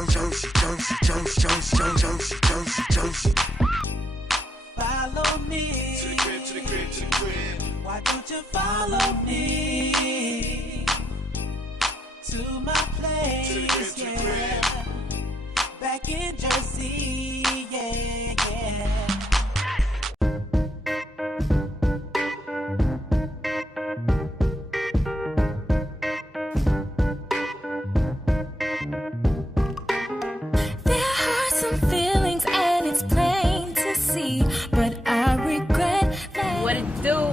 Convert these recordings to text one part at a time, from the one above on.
Follow me. To the crib, to the crib, to the crib. Why don't you follow me to my place? To the crib, to the crib. Back in Jersey, yeah, yeah.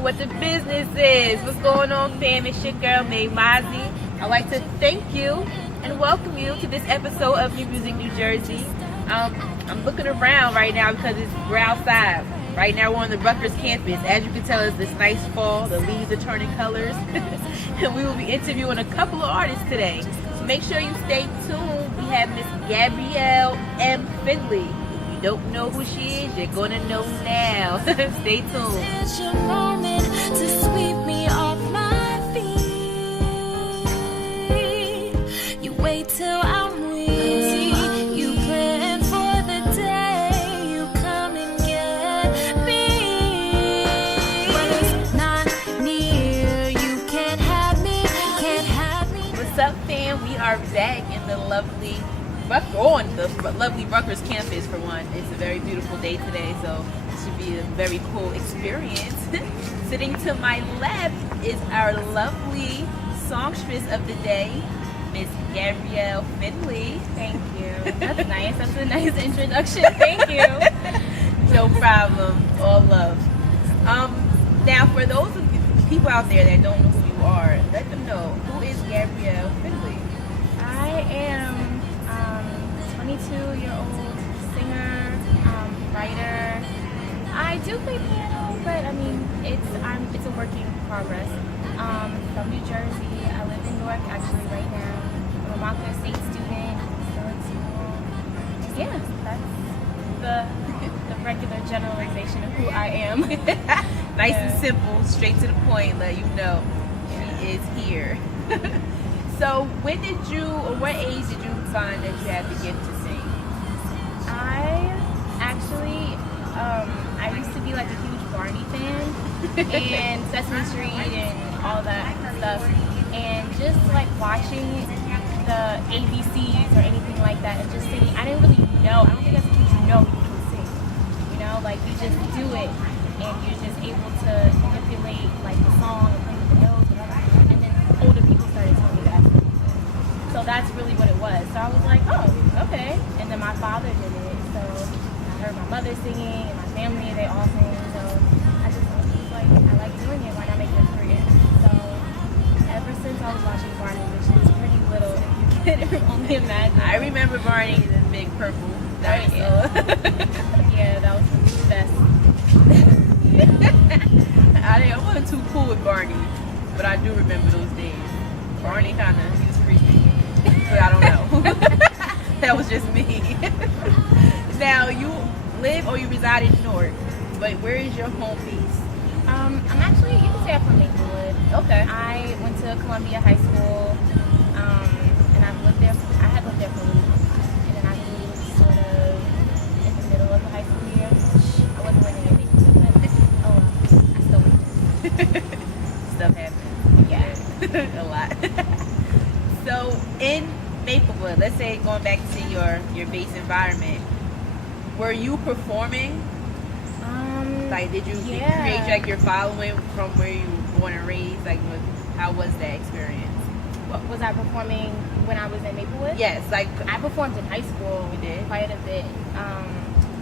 What the business is. What's going on, fam? It's your girl, May Mozzie. I'd like to thank you and welcome you to this episode of New Music New Jersey. I'm looking around right now because we're outside. Right now we're on the Rutgers campus. As you can tell, it's this nice fall. The leaves are turning colors. And we will be interviewing a couple of artists today. So make sure you stay tuned. We have Miss Gabrielle M. Findley. Don't know who she is, you're gonna know now. Stay tuned. It's your moment to sweep me off my feet. You wait till I'm weak. You plan for the day. You come and get me. When it's not near, you can't have me. Can't have me. What's up, fam? We are back in the lovely Rutgers campus for one. It's a very beautiful day today, so it should be a very cool experience. Sitting to my left is our lovely songstress of the day, Miss Gabrielle Findley. Thank you. That's nice. That's a nice introduction. Thank you. No problem. All love. Now, for those of you people out there that don't know who you are, let them know, who is Gabrielle Findley? I am 22-year-old singer, writer. I do play piano, but I mean it's a work in progress. From New Jersey. I live in Newark actually right now. I'm a Montclair State student, still in school. Yeah, that's the regular generalization of who I am. Nice and simple, straight to the point, let you know she is here. So when did you, or what age did you find that you had the gift to sing? I actually, I used to be like a huge Barney fan and Sesame Street and all that stuff, and just like watching the ABCs or anything like that and just singing. I didn't really know. I don't think as a kid you know you can sing. You know, like you just do it and you're just able to manipulate like the song and play with the notes and all that. And then older people started telling me that. So that's really what it was. So I was like, oh, okay. And then my father did it. So I heard my mother singing and my family, they all sing. So I just was like, I like doing it. Why not make it a career? So ever since I was watching Barney, which is pretty little, if you can only imagine. I remember Barney, the big purple dinosaur. Yeah, that was the best. I wasn't too cool with Barney, but I do remember those days. Barney he was creepy. But I don't know. That was just me. Now, you live or you reside in Newark, but where is your home base? I'm actually, you can say I'm from Maplewood. Okay. I went to Columbia High School, and I've lived there. I had lived there for a little while, and then I moved sort of in the middle of the high school year. I wasn't living in Maplewood, but oh well, I still lived there. Stuff happens. Yeah. A lot. So in Maplewood, let's say going back to your base environment, were you performing? Like, did you create like your following from where you were born and raised? Like, how was that experience? What, was I performing when I was in Maplewood? Yes, like I performed in high school. We did quite a bit.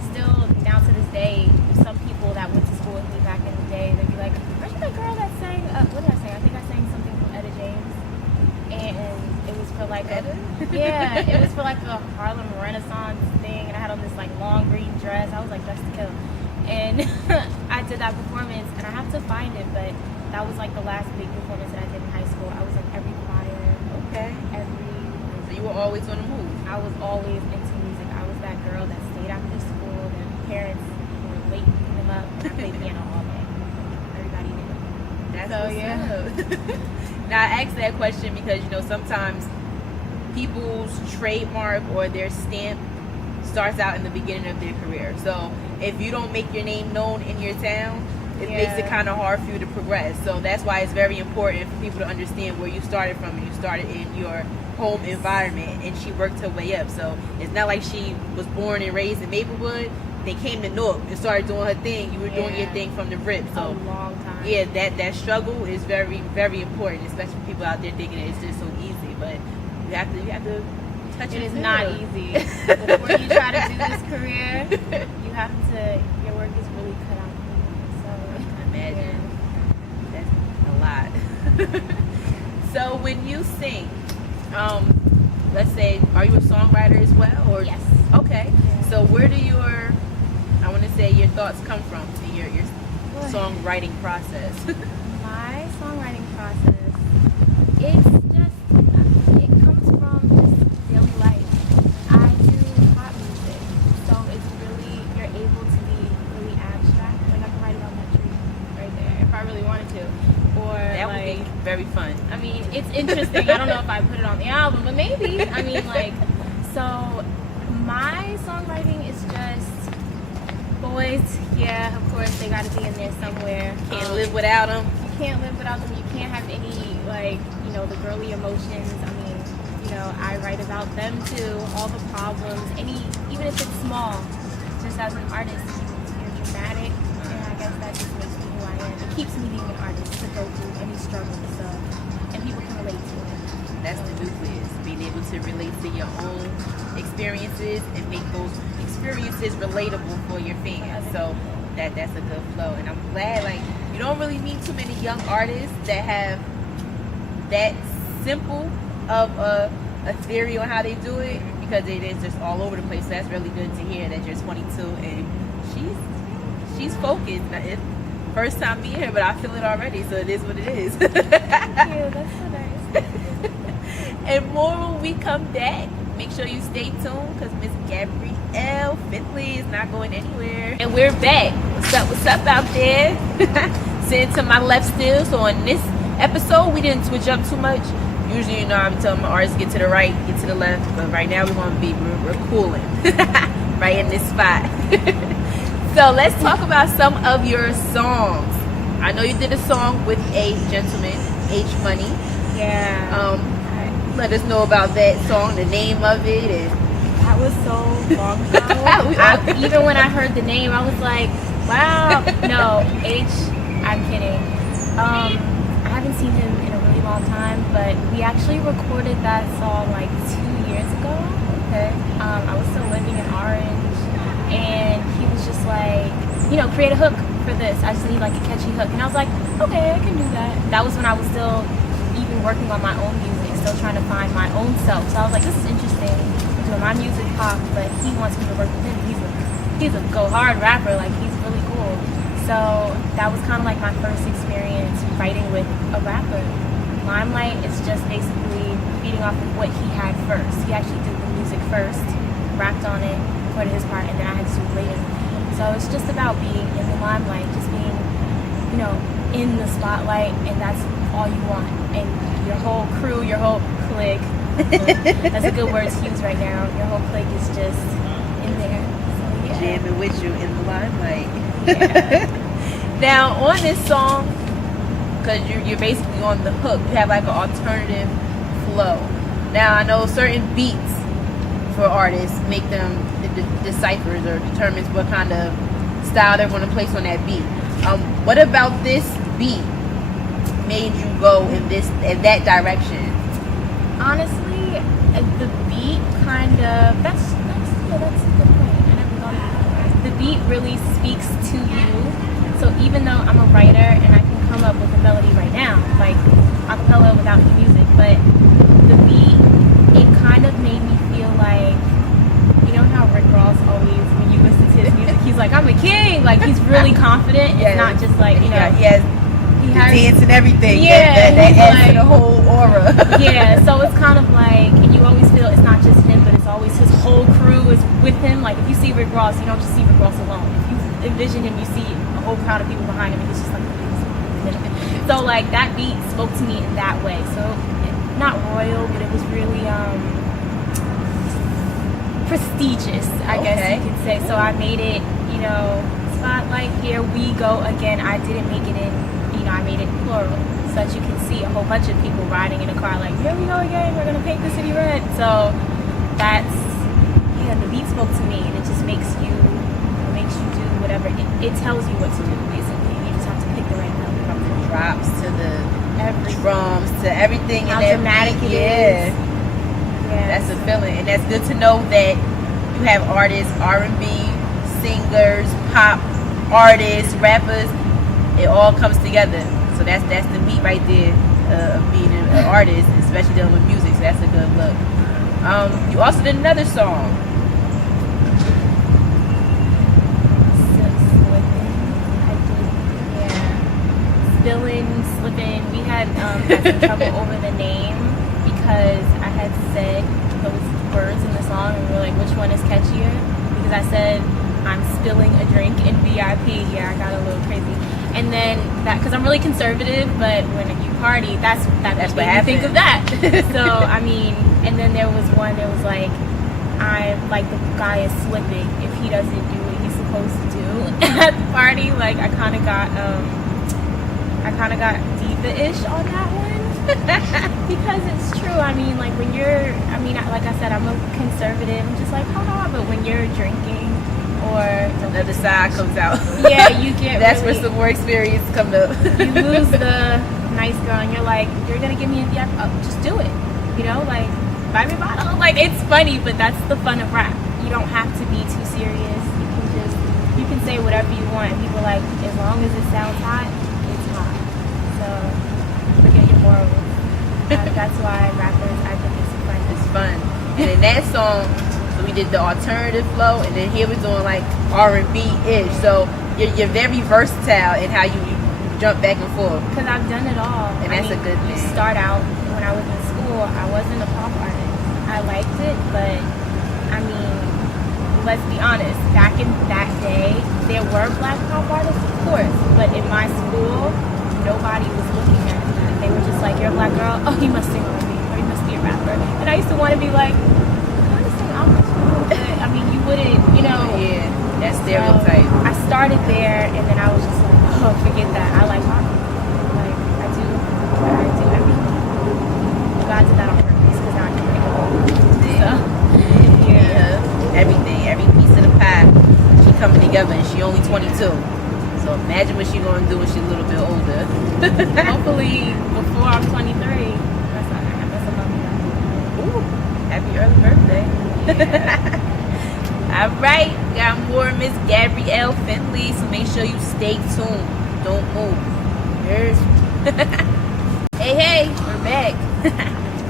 Still now to this day, some people that went to school with me back in the day, they'd be like, "Aren't you that girl that sang? What did I sing? I think I sang something from Etta James." And it was for like it was for like a Harlem Renaissance thing, and I had on this like long green dress. I was like dressed to kill, and I did that performance, and I have to find it, but that was like the last big performance that I did in high school. I was like every choir, so you were always on the move. I was always into music. I was that girl that stayed after school. Their parents were late picking them up, and I played piano all day. Everybody knew. That's so yeah. Now I asked that question because sometimes people's trademark or their stamp starts out in the beginning of their career. So if you don't make your name known in your town, it makes it kind of hard for you to progress. So that's why it's very important for people to understand where you started from, and you started in your home environment, and she worked her way up. So it's not like she was born and raised in Maplewood, they came to Newark and started doing her thing. You were doing your thing from the rip. So a long time. Yeah, that struggle is very, very important, especially for people out there thinking that it's just so easy. But you have to touch it. It is not easy. Before you try to do this career, you have to. Your work is really cut out for you. So imagine that's a lot. So when you sing, let's say, are you a songwriter as well? Or yes. Okay. Yeah. So where do your thoughts come from in your songwriting process? My songwriting process, it comes from just daily life. I do pop music, so it's really, you're able to be really abstract. Like I can write it on that tree right there if I really wanted to. Or that would be very fun. I mean, it's interesting. I don't know if I put it on the album, but maybe. I mean, so my songwriting is just boys. Yeah, of course, they got to be in there somewhere. Can't live without them. You can't live without them. You can't have any, the girly emotions. I mean, I write about them too, all the problems, even if it's small. Just as an artist, you're dramatic, and I guess that just makes me who I am. It keeps me being an artist to go through any struggle, and people can relate to it. That's the nucleus, being able to relate to your own experiences and make those experiences relatable for your fans. So that's a good flow, and I'm glad you don't really meet too many young artists that have that simple of a theory on how they do it, because it is just all over the place. So that's really good to hear that you're 22 and she's focused. It's first time being here, but I feel it already, so it is what it is. Thank you, that's so nice. And more when we come back. Make sure you stay tuned, because Miss Gabrielle Findley is not going anywhere. And we're back. What's up out there? Sitting to my left still. So on this episode, we didn't switch up too much. Usually, I'm telling my artists get to the right, get to the left. But right now, we're cooling. Right in this spot. So let's talk about some of your songs. I know you did a song with a gentleman, H Money. Yeah. Let us know about that song, the name of it. And that was so long ago. Even when I heard the name, I was like, wow. No, I'm kidding. I haven't seen him in a really long time, but we actually recorded that song 2 years ago. Okay. I was still living in Orange, and he was just like, create a hook for this. I just need a catchy hook. And I was like, okay, I can do that. That was when I was still even working on my own music, still trying to find my own self. So I was like, this is interesting. My music pop, but he wants me to work with him. He's a go hard rapper. He's really cool. So that was kind of my first experience writing with a rapper. Limelight is just basically feeding off of what he had first. He actually did the music first, rapped on it, recorded his part, and then I had to do it later. So it's just about being in the limelight, just being, in the spotlight, and that's all you want. And your whole crew, your whole clique, that's a good word to use right now. Your whole clique is just in there. So, yeah. Jamming with you in the limelight. Yeah. Now, on this song, because you're basically on the hook, you have an alternative flow. Now, I know certain beats for artists make them deciphers or determines what kind of style they're going to place on that beat. What about this beat made you go in that direction? Honestly, the beat kind of that's a good point. I never thought about that. The beat really speaks to you. So even though I'm a writer and I can come up with a melody right now, a cappella without the music, but the beat, it kind of made me feel like, how Rick Ross always, when you listen to his music, he's like, I'm a king. He's really confident. It's not just he has dance and everything. Yeah, that adds to the whole aura. Yeah, so it's kind of and you always feel it's not just him, but it's always his whole crew is with him. If you see Rick Ross, you don't just see Rick Ross alone. If you envision him, you see a whole crowd of people behind him, and he's just so that beat spoke to me in that way. So not royal, but it was really prestigious, I guess you could say. So I made it, you know, spotlight, here we go again. I didn't make it in, you know, I made it plural, so that you can see a whole bunch of people riding in a car like, here we go again, we're gonna paint the city red. So that's, yeah, the beat spoke to me, and it just makes you do whatever it tells you what to do, basically. You just have to pick the right note. From the drops to the drums to everything. How dramatic it is. Yeah, that's a feeling, and that's good to know that you have artists, R&B, singers, pop artists, rappers. It all comes together. So that's the meat right there of being an artist, especially dealing with music. So that's a good look. You also did another song. Slipping. We had some trouble over the name because I had said those words in the song, and we were like, which one is catchier? Because I said, I'm spilling a drink in VIP. Yeah, I got a little crazy. And then that, because I'm really conservative, but when you party, that's what happens. Think of that. So, I mean, and then there was one that was like, I like the guy is slipping if he doesn't do what he's supposed to do at the party. Like, I kind of got diva-ish on that one because it's true. I mean, like when you're, like I said, I'm a conservative. I'm just like, hold on, but when you're drinking or the other side comes out, yeah, you get that's really, where some more experience comes up. You lose the nice girl, and you're like, you're gonna give me a VIP, just do it. You know, like buy me a bottle. Like it's funny, but that's the fun of rap. You don't have to be too serious. You can say whatever you want. People are like, as long as it sounds hot. So forget your morals. That's why rappers, I think it's fun. It's fun. And in that song, so we did the alternative flow, and then here we're doing like R&B-ish. So you're very versatile in how you jump back and forth. Because I've done it all. And that's a good thing. You start out, when I was in school, I wasn't a pop artist. I liked it, but I mean, let's be honest, back in that day, there were black pop artists, of course, but in my school, nobody was looking at that. They were just like, you're a black girl, oh, you must sing R&B, or you must be a rapper. And I used to want to be like, I want to sing opera. But I mean, you wouldn't, you know. Yeah, that stereotype. So I started there, and then I was just like, oh, forget that. I like hockey. Like, I do everything. God did that on purpose, because now I can make it all. So, yeah. Everything, every piece of the pie, she coming together, and she only 22. So imagine what she's going to do when she's a little bit older. Hopefully before I'm 23. That's not going to happen. Ooh, happy early birthday. Yeah. All right, got more Miss Gabrielle Findley, so make sure you stay tuned. Don't move. Here's hey, we're back.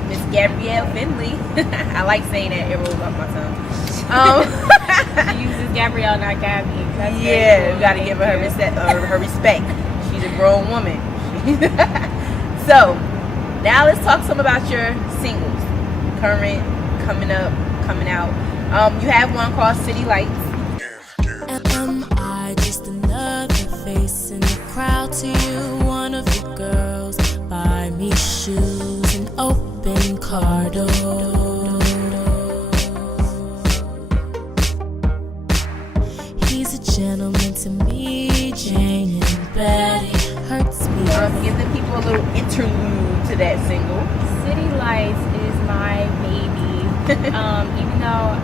Miss Gabrielle Findley. I like saying that. It rolls off my tongue. She uses Gabrielle, not Gabby. That's yeah, cool. you gotta give her her respect. She's a grown woman. So, now let's talk some about your singles. Current, coming up, coming out. You have one called City Lights. Am I just another face in the crowd to you? One of the girls buy me shoes and open car doors. He's a gentleman to me, Jane and Betty hurts me. Give the people a little interlude to that single. City Lights is my baby. Even though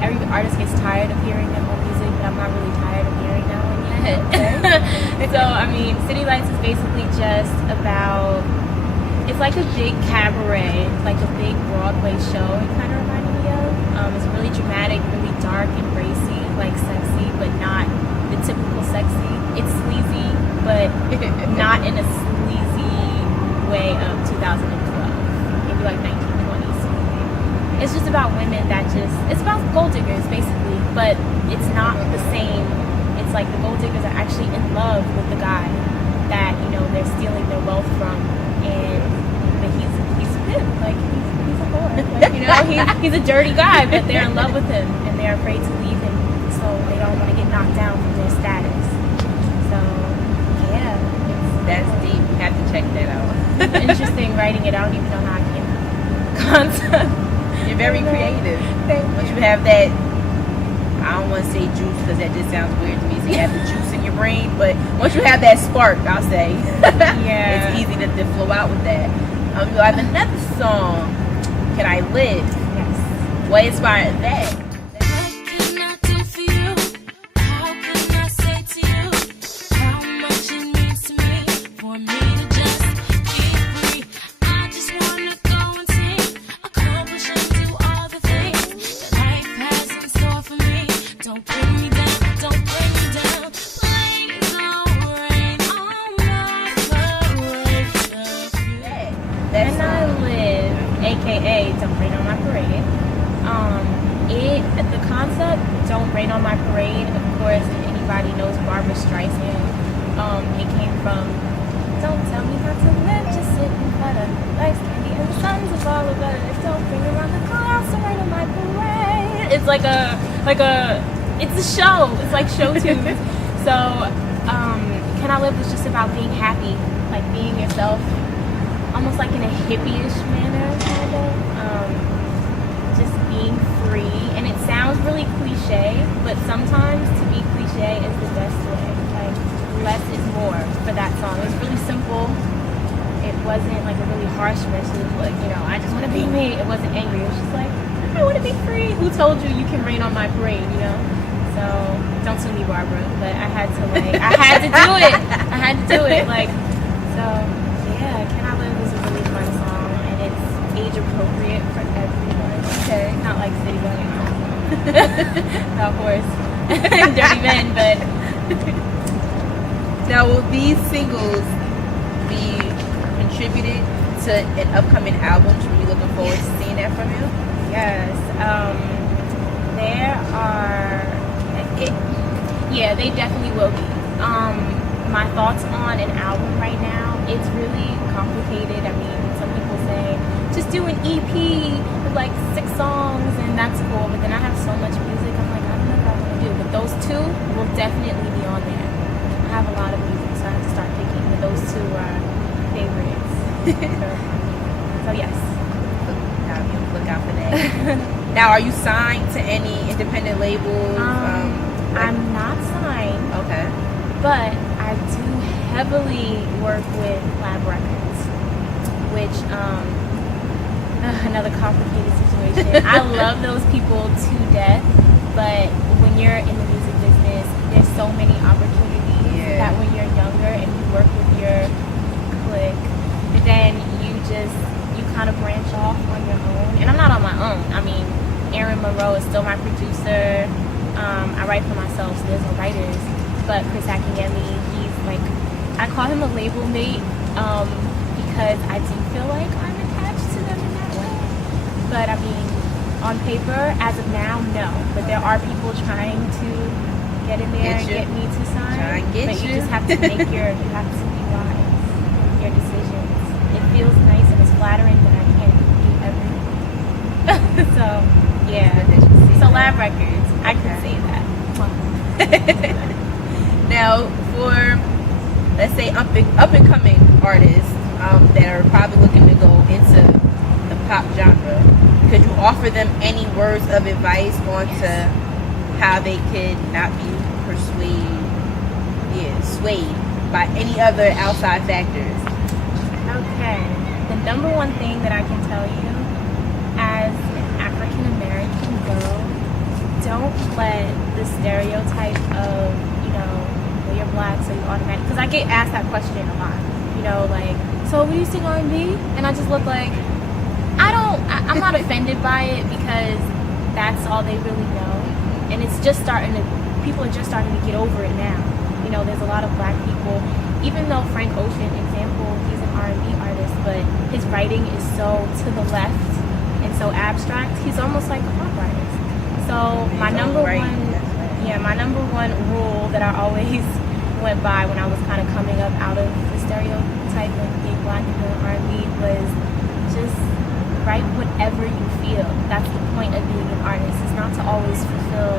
every artist gets tired of hearing their own music, but I'm not really tired of hearing that one yet. Okay. So I mean, City Lights is basically just about. It's like a big cabaret, like a big Broadway show. It kind of reminded me of. It's really dramatic, really dark and racy, like sexy, but not the typical sexy. It's sleazy, but not in a sleazy way of 2012. Maybe like 1920s. It's just about women that it's about gold diggers basically, but it's not the same. It's like the gold diggers are actually in love with the guy that, you know, they're stealing their wealth from, but he's a pimp, like he's a whore, like, you know, he's a dirty guy, but they're in love with him and they're afraid to leave him, so they don't want to get knocked down from their status. So yeah, That's deep. You have to check that out. it's interesting writing it. I don't even know how I came up with the concept. You're very creative. Thank Once you. you have that, I don't want to say juice because that just sounds weird to me. So you have the juice in your brain, but once you have that spark, I'll say, Yeah. it's easy to flow out with that. I have another song, Can I Live? Yes. What inspired that? What can I do for you? How can I say to you how much it means to me for me to just be free? I just wanna go and see, accomplish and do all the things that life has in store for me. Don't bring me down, don't bring me down. Please don't rain on my parade. That's And I live, aka Don't Rain on My Parade. The concept Don't Rain on My Parade, of course, if anybody knows Barbara Streisand, it came from don't tell me how to live, just sit and butter. Life's candy and the sons of all of us. Don't bring around the clouds to rain on my parade. It's like it's a show. It's like show tunes. So, Can I Live was just about being happy, like being yourself, almost like in a hippie-ish manner, kind of. Just being free. And it sounds really cliche, but sometimes to be cliche is the best way. Like, less is more for that song. It's really simple. It wasn't like a really harsh message, like, I just want to be me. It wasn't angry. It was just like, I want to be free. Who told you you can rain on my parade, So, don't sue me, Barbara, but I had to do it. I had to do it. So, yeah, Can I Live is a really fun song, and it's age appropriate for everyone. Okay. Not like City Bunny, of course. Dirty Men, but Now, will these singles be contributed to an upcoming album? Should we be looking forward to seeing that from you? yes, there are. They definitely will be. My thoughts on an album right now, it's really complicated. I mean, some people say just do an EP with like 6 songs and that's cool, but then I have so much music, I'm like, I don't know what I want to do. But those 2 will definitely be on there. I have a lot of music, so I have to start picking, but those 2 are favorites. so yes. Look out for that. Now, are you signed to any independent labels? I'm not signed, Okay. but I do heavily work with Lab Records, which another complicated situation. I love those people to death, but when you're in the music business, there's so many opportunities that when you're younger and you work with your clique, then you kind of branch off on your own. And I'm not on my own. I mean, Aaron Monroe is still my producer. I write for myself, so there's no writers. But Chris Akinyemi, he's like, I call him a label mate because I do feel like I'm attached to them in that way. But I mean, on paper, as of now, no. But there are people trying to get in there and get me to sign. Try and get but you you. just have to make you have to be wise with your decisions. It feels nice and it's flattering, but I can't do everything. So, yeah. So Lab Records, I can say that. Now, for, let's say, up and coming artists that are probably looking to go into the pop genre, could you offer them any words of advice on to how they could not be swayed by any other outside factors? Okay. The number one thing that I can tell you as an African American girl, don't let the stereotype of, well, you're black, so you automatically, because I get asked that question a lot, like, so will you sing R&B? And I just look like, I'm not offended by it because that's all they really know. And it's just people are just starting to get over it now. There's a lot of black people, even though Frank Ocean, example, he's an R&B artist, but his writing is so to the left and so abstract, he's almost like a pop artist. So my number one rule that I always went by when I was kind of coming up out of the stereotype of being black and doing R&B was just write whatever you feel. That's the point of being an artist. It's not to always fulfill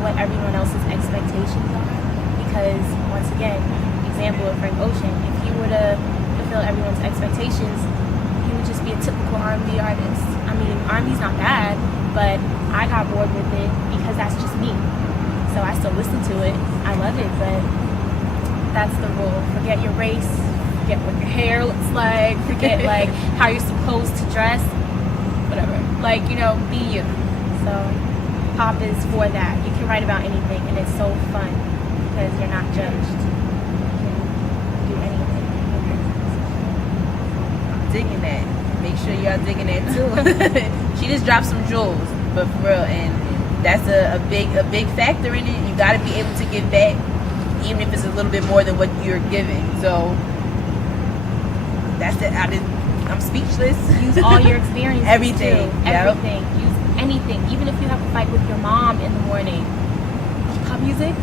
what everyone else's expectations are. Because once again, example of Frank Ocean, if he were to fulfill everyone's expectations, he would just be a typical R&B artist. I mean, R&B's not bad, but I got bored with it because that's just me. So I still listen to it. I love it, but that's the rule. Forget your race, forget what your hair looks like, forget like how you're supposed to dress, whatever. Like, you know, be you. So pop is for that. You can write about anything, and it's so fun because you're not judged. You can do anything. I'm digging that. Make sure y'all digging that too. She just dropped some jewels, but for real, and that's a big factor in it. You got to be able to give back, even if it's a little bit more than what you're giving. So that's it. I'm speechless. Use all your experiences. Everything. Too. Everything. Use anything. Even if you have to fight with your mom in the morning. Pop music,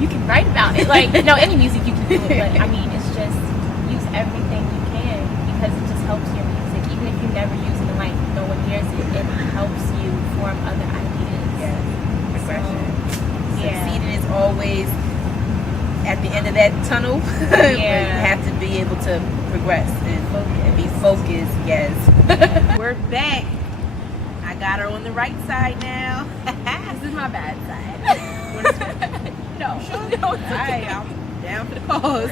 you can write about it. Like, no, any music you can do it. But I mean, it's just use everything you can because it just helps your music. Even if you never use it, like no one hears it, it helps you form other ideas. Yes. Progression. Yeah. Succeeding is always at the end of that tunnel. Yeah. Where you have to be able to progress and be focused. Yes. We're back. I got her on the right side now. This is my bad side. No. Sure. No, alright, I'm down for the cause.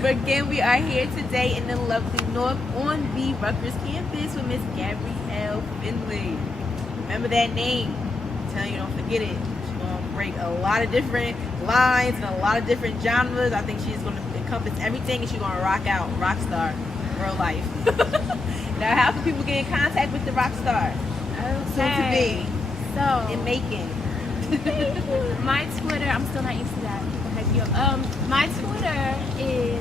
But again, we are here today in the lovely North on the Rutgers campus with Miss Gabrielle Findley. Remember that name. I'm telling you, don't forget it. She's going to break a lot of different lines and a lot of different genres. I think she's going to encompass everything, and she's going to rock out, rock star, in real life. Now, how can people get in contact with the rock star? Soon to be. So In making. my Twitter, I'm still not used to that. My Twitter is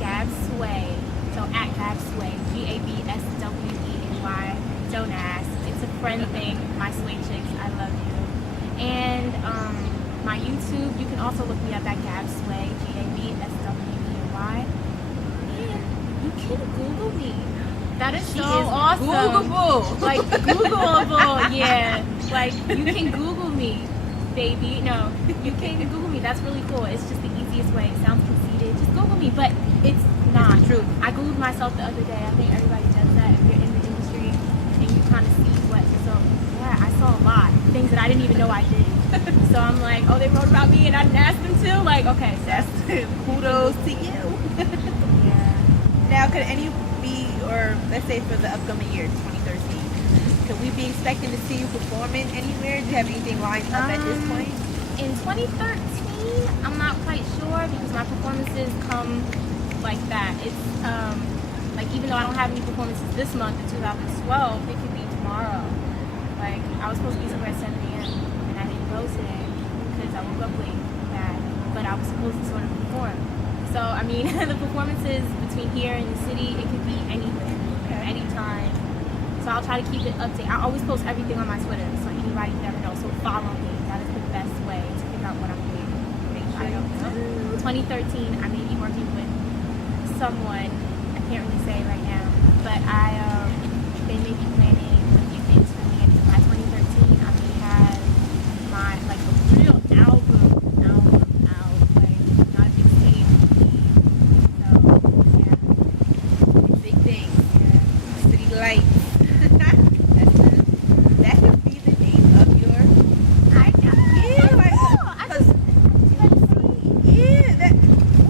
Gabsway. So at Gabsway, GABSWENY. Don't ask. It's a friend thing. My Sway Chicks, I love you. And my YouTube, you can also look me up at Gabsway, GABSWENY. And you can Google me. That is She so is awesome. Googleable. Like Googleable, yeah. Like you can Google me, baby. No, you can Google me. That's really cool. It's just the easiest way. It sounds conceited. Just Google me, but it's not true. I Googled myself the other day. I think everybody does that if you're in the industry and you kind of see what. So yeah, I saw a lot things that I didn't even know I did. So I'm like, oh, they wrote about me and I didn't ask them to. Like, okay, so That's kudos to you. yeah. Now, could any be, or let's say for the upcoming year, 2013, could we be expecting to see you performing anywhere? Do you have anything lined up at this point? In 2013, I'm not quite sure because my performances come like that. It's like even though I don't have any performances this month in 2012, it could be tomorrow. Like I was supposed to be somewhere at 7 a.m. and I didn't go today because I woke up late. But I was supposed to sort of perform. So I mean, the performances between here and the city, it could be anything, anytime. So I'll try to keep it updated. I always post everything on my Twitter, so anybody never knows. So follow me. That is the best way to figure out what I'm doing. I don't know. 2013, I may be working with someone. I can't really say right now, but they may be planning a few things for me. And by 2013, I may have my like a real album out, like not a big stage. So yeah, Big thing. yeah. City Lights. That could be the name of your. I know. Yeah, like, I just yeah, that.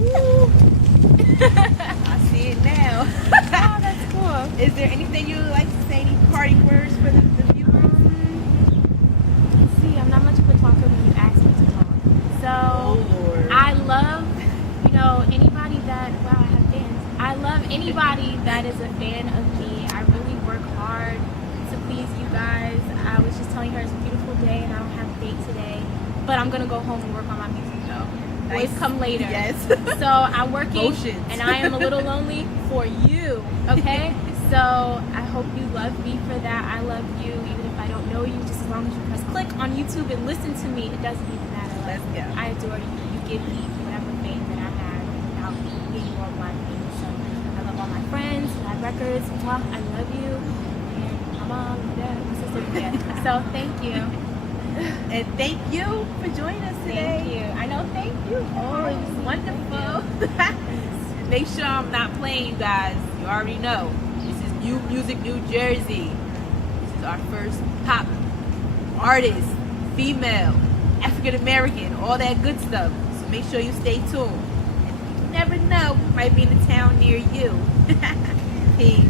Ooh. I see it now. oh, that's cool. Is there anything you would like to say? Any parting words for the viewers? Let's see, I'm not much of a talker when you ask me to talk. So Oh Lord. I love, anybody that I have fans. I love anybody that is a fan of me. I really work hard to please you guys. I was just telling her it's a beautiful day and I don't have a date today, but I'm gonna go home and work on my music though. Boys Nice. come later. Yes. So I'm working Emotions. and I am a little lonely for you, okay? So I hope you love me for that. I love you even if I don't know you, just as long as you press click on YouTube and listen to me. It doesn't even matter. Like, Let's go. I adore you. You give me whatever fame that I have without getting more blind fame. So I love all my friends, Live Records. Mwah, I love you. And my mom, my dad, my sister. Yeah. So thank you. And thank you for joining us today. Thank you. I know, thank you. Oh, it was wonderful. Make sure I'm not playing, you guys. You already know. This is New Music New Jersey. This is our first pop artist, female, African American, all that good stuff. So make sure you stay tuned. You never know, we might be in a town near you. Peace.